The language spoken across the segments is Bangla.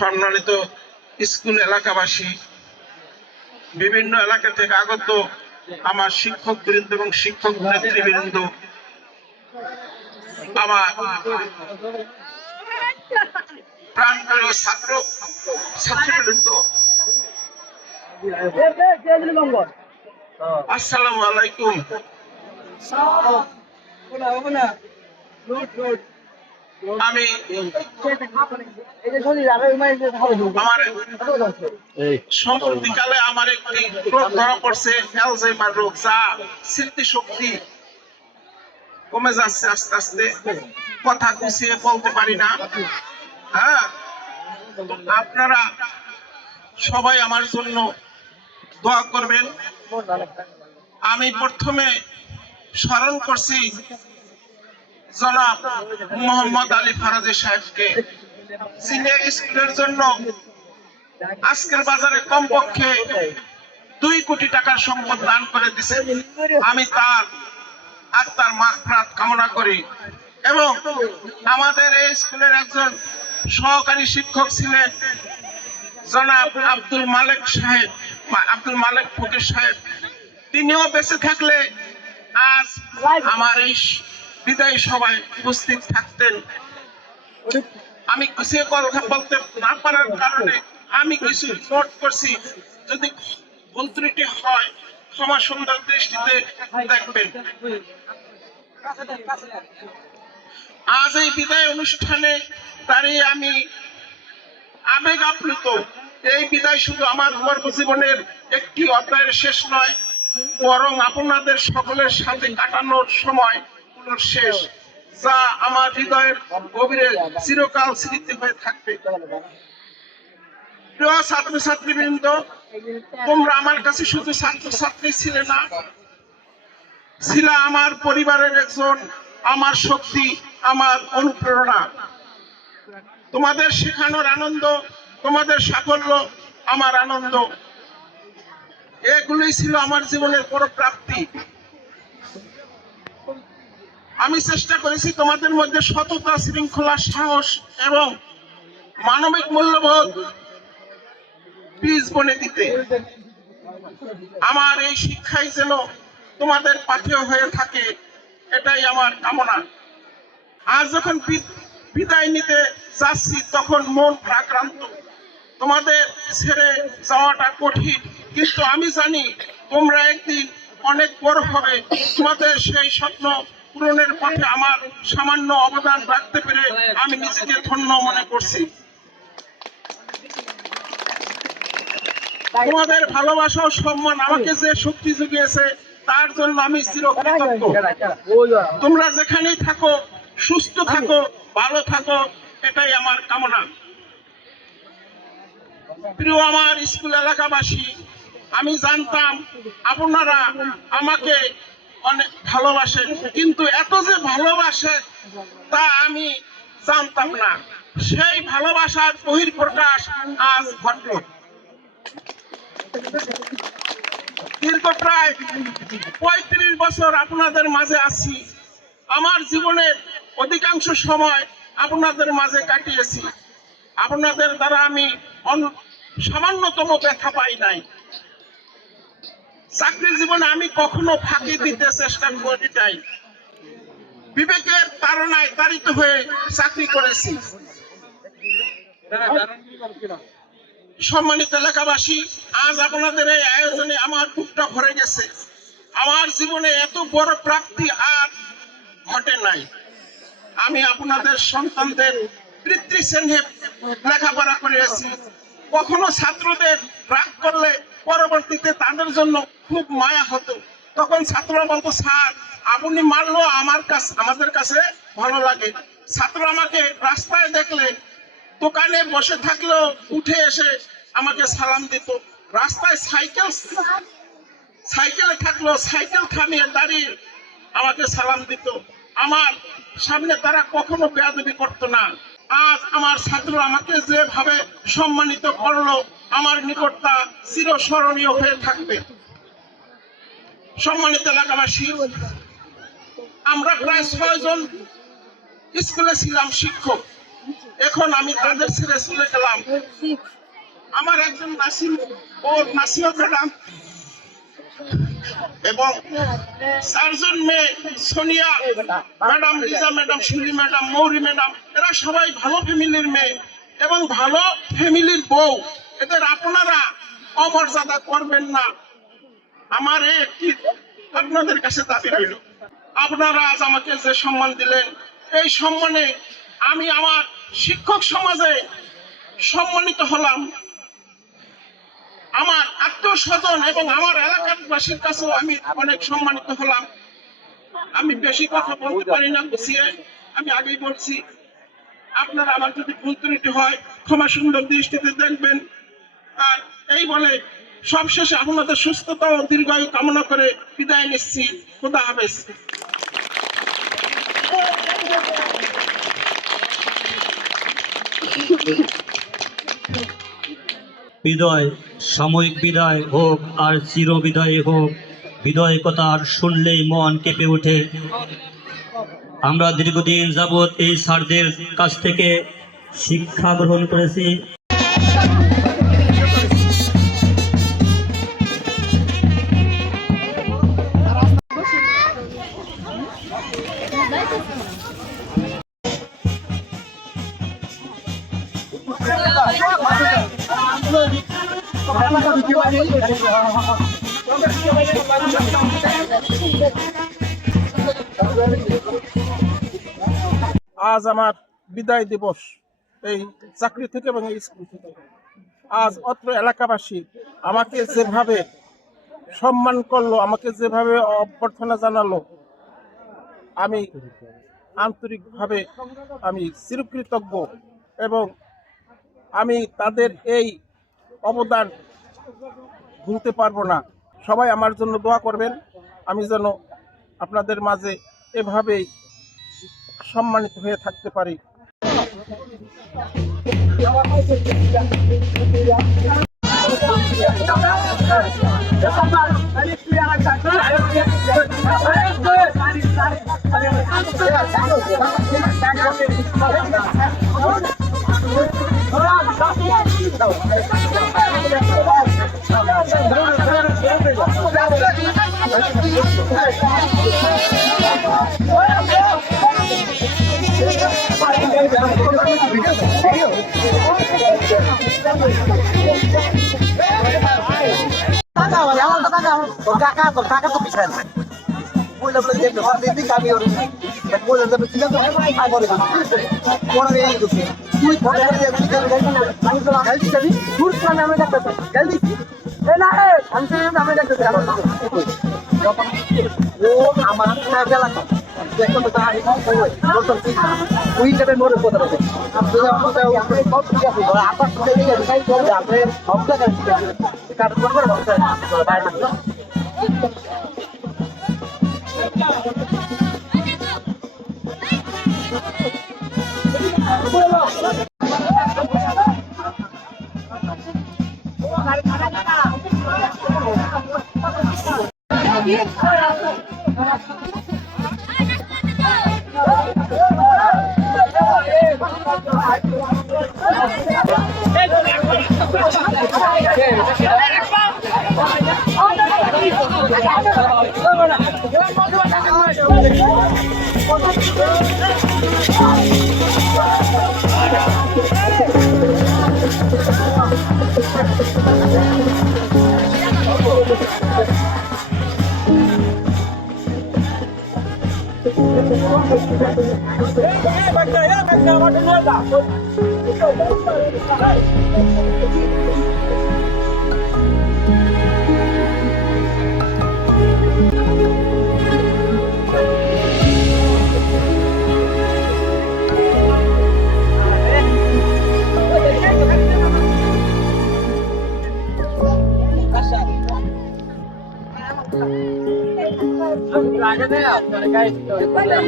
সম্মানিত স্কুল এলাকাবাসী, বিভিন্ন এলাকা থেকে আগত আমার শিক্ষক বৃন্দ এবং শিক্ষক নেতৃবৃন্দ, আমার প্রাণপ্রিয় ছাত্রবৃন্দ, আসসালামু আলাইকুম। আমি সম্প্রতিকালে আমার একটি রোগ ধরা পড়ছে, অ্যালজাইমার রোগ, যা স্মৃতিশক্তি কমে যাচ্ছে আস্তে আস্তে, কথা গুছিয়ে বলতে পারি না। হ্যাঁ, আপনারা সবাই আমার জন্য দোয়া করবেন। আমি প্রথমে স্মরণ করছি জনাব মোহাম্মদ আলী ফারাজি সাহেবকে, যিনি স্কুলের জন্য আজকের বাজারে কমপক্ষে 2 কোটি টাকার সম্পদ দান করে দিয়েছেন। আমি তার আত্মার মাগফিরাত কামনা করি। এবং আমাদের এই স্কুলের একজন সহকারী শিক্ষক ছিলেন জনাব আব্দুল মালেক ফকির সাহেব, তিনিও বেঁচে থাকলে আজ আমার এই বিদায়ী সভায় উপস্থিত থাকতেন। আমি গুছিয়ে কথা বলতে না পারার কারণে আমি কিছু নোট করছি, যদি ভুল ত্রুটি হয় ক্ষমা সুন্দর দৃষ্টিতে দেখবেন। আজ এই বিদায় অনুষ্ঠানে দাঁড়িয়ে আমি আবেগ আপ্লুত। এই বিদায় শুধু আমার কর্মজীবনের একটি অধ্যায়ের শেষ নয়, বরং আপনাদের সকলের সাথে কাটানোর সময় শেষ, যা আমার হৃদয়ের গভীরে চিরকাল স্মৃতি হয়ে থাকবে। প্রিয় ছাত্রছাত্রীবৃন্দ, তোমরা আমার কাছে শুধু ছাত্রছাত্রী ছিলে না, ছিল আমার পরিবারের একজন, আমার শক্তি, আমার অনুপ্রেরণা। তোমাদের শেখানোর আনন্দ, তোমাদের সাফল্য আমার আনন্দ, এগুলোই ছিল আমার জীবনের বড় প্রাপ্তি। আমি চেষ্টা করেছি তোমাদের মধ্যে সততা, শৃঙ্খলা, সাহস এবং মানবিক মূল্যবোধ বীজ বনে দিতে। আমার এই শিক্ষাই যেন তোমাদের পাথেয় হয়ে থাকে, এটাই আমার কামনা। আজ যখন বিদায় নিতে যাচ্ছি তখন মন ভারাক্রান্ত। তোমাদের ছেড়ে যাওয়াটা কঠিন, কিন্তু আমি জানি তোমরা একদিন অনেক বড় হবে। তোমাদের সেই স্বপ্ন পূরণের পথে আমার সামান্য অবদান রাখতে পেরে আমি নিজেকে ধন্য মনে করছি। তোমাদের ভালোবাসা ও সম্মান আমাকে যে শক্তি জুগিয়েছে তার জন্য আমি চিরকৃতজ্ঞ। তোমরা যেখানেই থাকো সুস্থ থাকো, ভালো থাকো, এটাই আমার কামনা। প্রিয় আমার স্কুল এলাকাবাসী, আমি জানতাম আপনারা আমাকে অনেক ভালোবাসেন, কিন্তু এত যে ভালোবাসে তা আমি জানতাম না। সেই ভালোবাসার বহিঃপ্রকাশ আজ ঘটল। দীর্ঘ প্রায় 35 বছর আপনাদের মাঝে আছি। আমার জীবনের অধিকাংশ সময় আপনাদের মাঝে কাটিয়েছি। আপনাদের দ্বারা আমি সামান্যতম ব্যথা পাই নাই। চাকরির জীবনে আমি কখনো ফাঁকি দিতে চেষ্টা করি নাই। বিবেকের তাড়নায় তাড়িত হয়ে চাকরি করেছি। সম্মানিত এলাকাবাসী, আজ আপনাদের এই আয়োজনে আমার বুকটা ভরে গেছে। আমার জীবনে এত বড় প্রাপ্তি আর ঘটে নাই। আমি আপনাদের সন্তানদের পিতৃস্নেহে লেখাপড়া করিয়েছি। কখনো ছাত্রদের রাগ করলে পরবর্তীতে তাদের জন্য খুব মায়া হতো। তখন ছাত্ররা বলতো, স্যার আপনি মারলো আমাদের কাছে ভালো লাগে। ছাত্র আমাকে রাস্তায় দেখলে, দোকানে বসে থাকলেও উঠে এসে আমাকে সালাম দিত। রাস্তায় সাইকেলে থাকলো, সাইকেল থামিয়ে দাঁড়িয়ে আমাকে সালাম দিত। আমার সামনে তারা কখনো বেয়াদবি করতো না। আজ আমার ছাত্র আমাকে যেভাবে সম্মানিত করলো আমার নিকট তা চিরস্মরণীয় হয়ে থাকবে। সম্মানিত এলাকাবাসী, আমরা প্রায় 6 জন স্কুলে ছিলাম শিক্ষক। এখন আমি তাদের ছেড়ে চলে গেলাম। আমার একজন নাসিমা ম্যাডাম এবং 4 জন মেয়ে, Sonia madam, Liza madam, Shili madam, Mouri madam, এরা সবাই ভালো ফ্যামিলির মেয়ে এবং ভালো ফ্যামিলির বউ। এদের আপনারা অমর্যাদা করবেন না। আমার একটি আপনাদের কাছে দাবি রইল, আপনারা আজ আমাকে যে সম্মান দিলেন, এই সম্মানে আমি আমার শিক্ষক সমাজে সম্মানিত হলাম। আমার আত্মীয় স্বজন এবং আমার এলাকাবাসীর কাছেও আমি অনেক সম্মানিত হলাম। আমি বেশি কথা বলতে পারি না, গুছিয়ে আমি আগেই বলছি। আপনারা আমার যদি ভুল ত্রুটি হয় ক্ষমা সুন্দর দৃষ্টিতে দেখবেন। আর এই বলে সবশেষে আপনাদের সুস্থতা ও দীর্ঘায়ু কামনা করে বিদায় নিচ্ছি। খোদা হাফেজ। বিদায় সাময়িক বিদায় হোক আর চির বিদায় হোক, বিদায় কথা আর শুনলেই মন কেঁপে ওঠে। আমরা দীর্ঘদিন যাবৎ এই স্যারদের কাছ থেকে শিক্ষা গ্রহণ করেছি। আজ আমার বিদায় দিবস এই চাকরি থেকে এবং এই স্কুল থেকে। আজ অত্র এলাকাবাসী আমাকে যেভাবে সম্মান করলো, আমাকে যেভাবে অভ্যর্থনা জানালো, আমি আন্তরিকভাবে আমি চিরকৃতজ্ঞ এবং আমি তাদের এই অবদান ভুলতে পারবো না। সবাই আমার জন্য দোয়া করবেন, আমি যেন আপনাদের মাঝে এভাবেই সম্মানিত হয়ে থাকতে পারি। কাকা তো পিছনে বইলা বলে দেখবে দিদি কামি ওর বইলা যাবে ছিল তো আই বলে কোন এই দুঃখে তুই ফটো দিয়ে আমি তো জলদি যাবি দূর সামনে আমি দেখতে জলদি এ না আমি তো আমি দেখতে ও আমার টাকা দেখো তো তাই ওই যাবে মোরে কথা বলতে আপনি সব ঠিক আছে আপনার সাথে এই ডিসাইড করে আপনি সব জায়গায় কাট করে বলতে বাইরে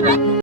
না